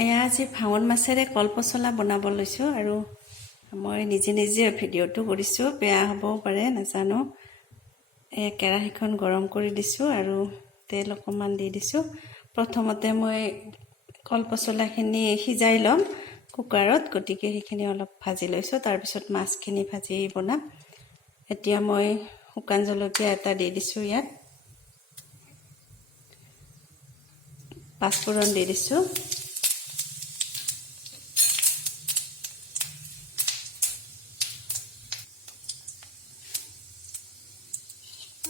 এয়া আজি ভাঙন মাছেৰে কলপচলা বনাব লৈছোঁ আৰু মই নিজে ভিডিঅ'টো কৰিছোঁ, বেয়া হ'বও পাৰে নাজানো। কেৰাহীখন গৰম কৰি দিছোঁ আৰু তেল অকণমান দি দিছোঁ। প্ৰথমতে মই কলপচলাখিনি সিজাই ল'ম কুকাৰত, গতিকে সেইখিনি অলপ ভাজি লৈছোঁ। তাৰপিছত মাছখিনি ভাজি বনাম। এতিয়া মই শুকান জলকীয়া এটা দি দিছোঁ, ইয়াত পাঁচফোৰণ দি দিছোঁ।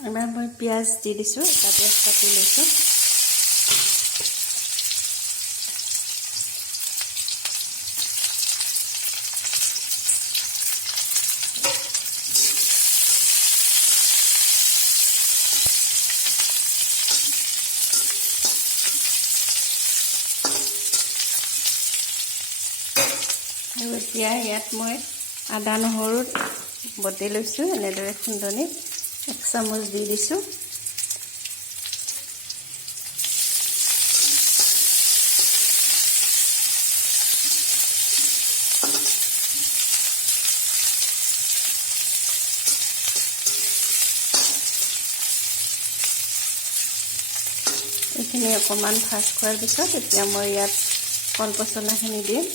এবাৰ মই পিঁয়াজ দি দিছোঁ, এটা পিঁয়াজ কাটি লৈছোঁ। আৰু এতিয়া ইয়াত মই আদা নহৰু বটি লৈছোঁ, এনেদৰে খুন্দনি 1 চামুচ দি দিছোঁ। এইখিনি অকণমান ভাজ খোৱাৰ পিছত এতিয়া মই ইয়াত কলপচলাখিনি দিম।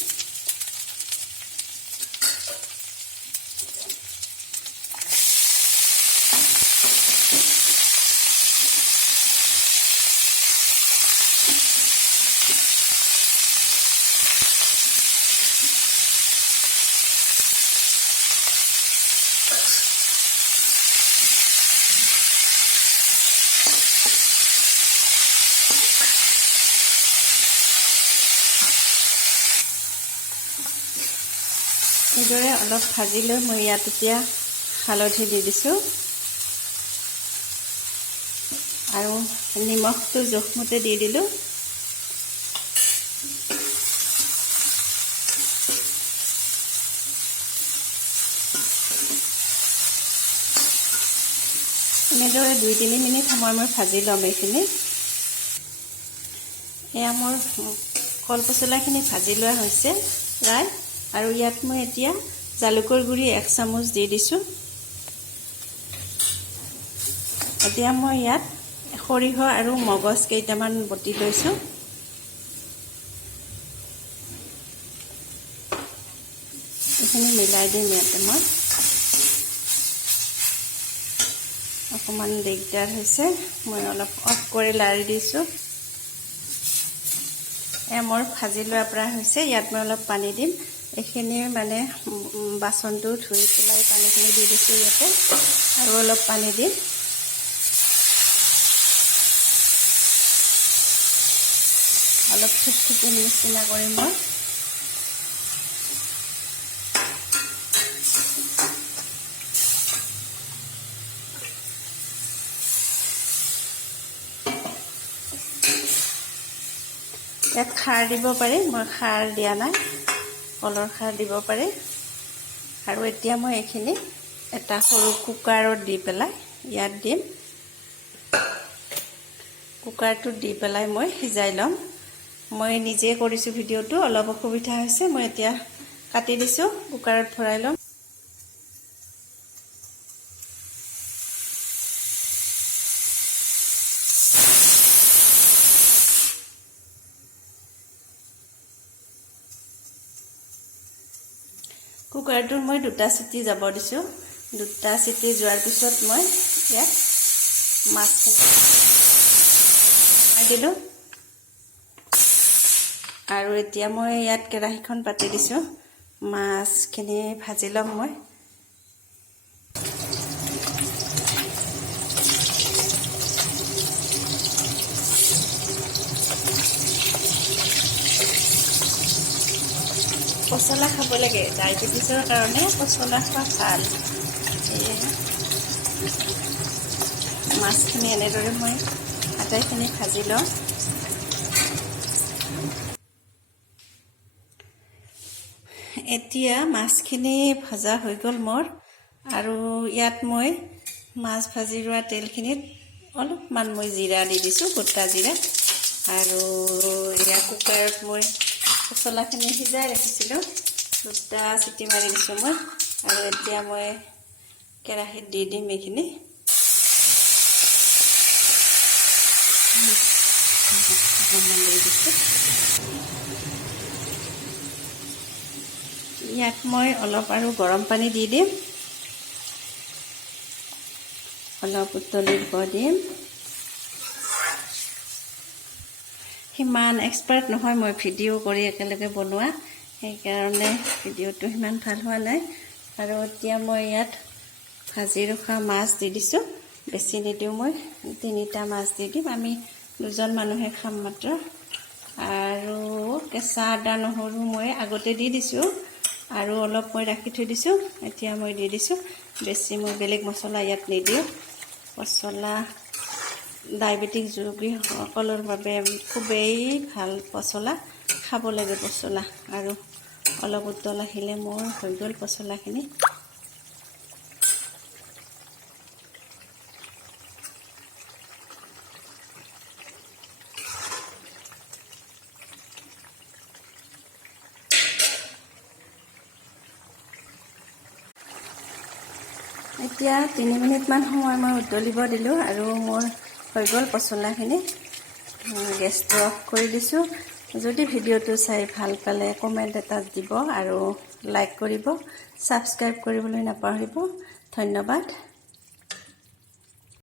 এইদৰে অলপ ভাজি লৈ মই ইয়াত এতিয়া হালধি দি দিছোঁ আৰু নিমখটো জোখমতে দি দিলোঁ। এনেদৰে 2-3 মিনিট সময় মই ভাজি ল'ম এইখিনি। এয়া মোৰ কলপচলাখিনি ভাজি লোৱা হৈছে প্ৰায়। আৰু ইয়াত মই এতিয়া জালুকৰ গুড়ি 1 চামুচ দি দিছোঁ। এতিয়া মই ইয়াত সৰিয়হ আৰু মগজ কেইটামান বটি লৈছোঁ। এইখিনি মিলাই দিম ইয়াতে। মই অকণমান দিগদাৰ হৈছে, মই অলপ অফ কৰি লাৰি দিছোঁ। মোৰ ভাজি লোৱা প্ৰায় হৈছে। ইয়াত মই অলপ পানী দিম। এইখিনি মানে বাচনটো ধুই পেলাই পানীখিনি দি দিছোঁ ইয়াতে, আৰু অলপ পানী দিম। অলপ থুপথুপীয়া নিচিনা কৰিম মই। ইয়াত খাৰ দিব পাৰি, মই খাৰ দিয়া নাই, কলৰ খাৰ দিব পাৰে। আৰু এতিয়া মই এইখিনি এটা সৰু কুকাৰত দি পেলাই ইয়াত দিম। কুকাৰটোত দি পেলাই মই সিজাই ল'ম। মই নিজে কৰিছোঁ ভিডিঅ'টো, অলপ অসুবিধা হৈছে। মই এতিয়া কাটি দিছোঁ, কুকাৰত ভৰাই ল'ম। কুকাৰটোত মই 2টা চিটি যাব দিছোঁ। 2টা চিটি যোৱাৰ পিছত মই ইয়াত মাছখিনি দিলোঁ। আৰু এতিয়া মই ইয়াত কেৰাহীখন পাতি দিছোঁ। মাছখিনি ভাজি ল'ম মই। পচলা খাব লাগে, ডায়েবেটিছৰ কাৰণে পচলা খোৱা ভাল। মাছখিনি এনেদৰে মই আটাইখিনি ভাজি লওঁ। এতিয়া মাছখিনি ভজা হৈ গ'ল মোৰ। আৰু ইয়াত মই মাছ ভাজি লোৱা তেলখিনিত অলপমান মই জিৰা দি দিছোঁ, গোটা জিৰা। আৰু এয়া কুকাৰত মই পচলাখিনি সিজাই ৰাখিছিলোঁ, 2টা চিটি মাৰি দিছোঁ মই। আৰু এতিয়া মই কেৰাহীত দি দিম এইখিনি। ইয়াত মই অলপ আৰু গৰম পানী দি দিম, অলপ উতলিব দিম। সিমান এক্সপাৰ্ট নহয় মই ভিডিঅ' কৰি একেলগে বনোৱা, সেইকাৰণে ভিডিঅ'টো সিমান ভাল হোৱা নাই। আৰু এতিয়া মই ইয়াত ভাজি ৰখা মাছ দি দিছোঁ, বেছি নিদিওঁ মই, 3টা মাছ দি দিম, আমি 2জন মানুহে খাম মাত্ৰ। আৰু কেঁচা আদা নহৰু মই আগতে দি দিছোঁ, আৰু অলপ মই ৰাখি থৈ দিছোঁ, এতিয়া মই দি দিছোঁ। বেছি মই বেলেগ মছলা ইয়াত নিদিওঁ। পচলা ডায়েবেটিক ৰোগীসকলৰ বাবে খুবেই ভাল পচলা, খাব লাগে পচলা। আৰু অলপ উতল আহিলে মোৰ হৈ গ'ল পচলাখিনি। এতিয়া 3 মিনিটমান সময় মই উতলিব দিলোঁ, আৰু মোৰ হৈ গ'ল পচলাখিনি। গেছটো অফ কৰি দিছোঁ। যদি ভিডিঅ'টো চাই ভাল পালে কমেণ্ট এটা দিব আৰু লাইক কৰিব, ছাবস্ক্ৰাইব কৰিবলৈ নাপাহৰিব। ধন্যবাদ।